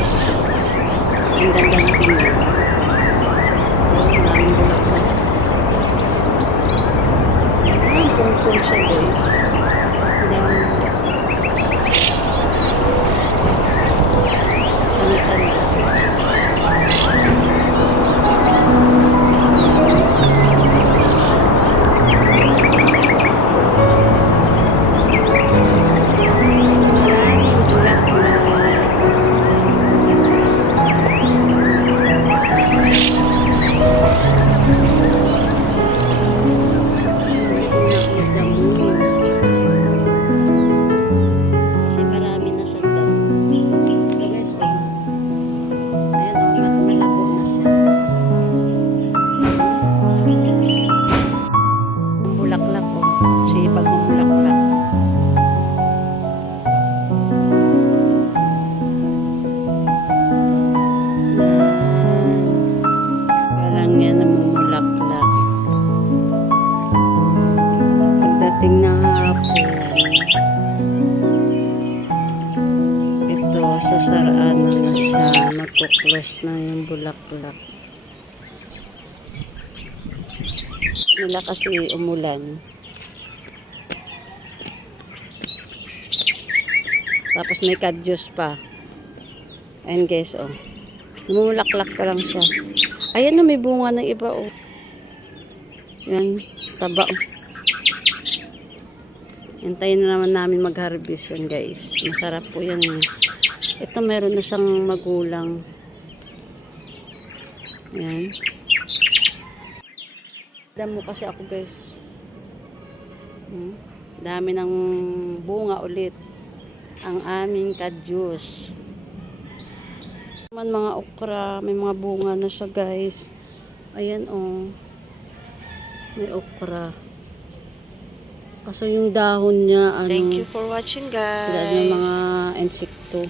Ang ganda na tingnan. Ang daming bulaklak. Pungpung siya guys. Ang daming sanitan. Maraming bulaklak. Kasi marami na siyang damo. So guys, oh. Ayan, oh, malago na siya. Bulaklak, oh. Sipag ng bulaklak. Parang yan namumulaklak. Pagdating na hapon, ito, sasaraan na siya. Magkuklos na yung bulaklak. Nila kasi umulan. Tapos may kadyos pa. Ayan guys, oh. Namumulaklak pa lang siya. Ayan na, may bunga ng iba, oh. Yan, taba, oh. Hintayin na naman namin mag-harvest yan, guys. Masarap po yan. Ito, meron na siyang magulang. Yan. Damo kasi ako, guys. Dami ng bunga ulit. Ang aming kadyos. Mga okra, may mga bunga na siya, guys. Ayan, oh. May okra. Kaso yung dahon niya, ano, Thank you for watching, guys. ng mga insekto.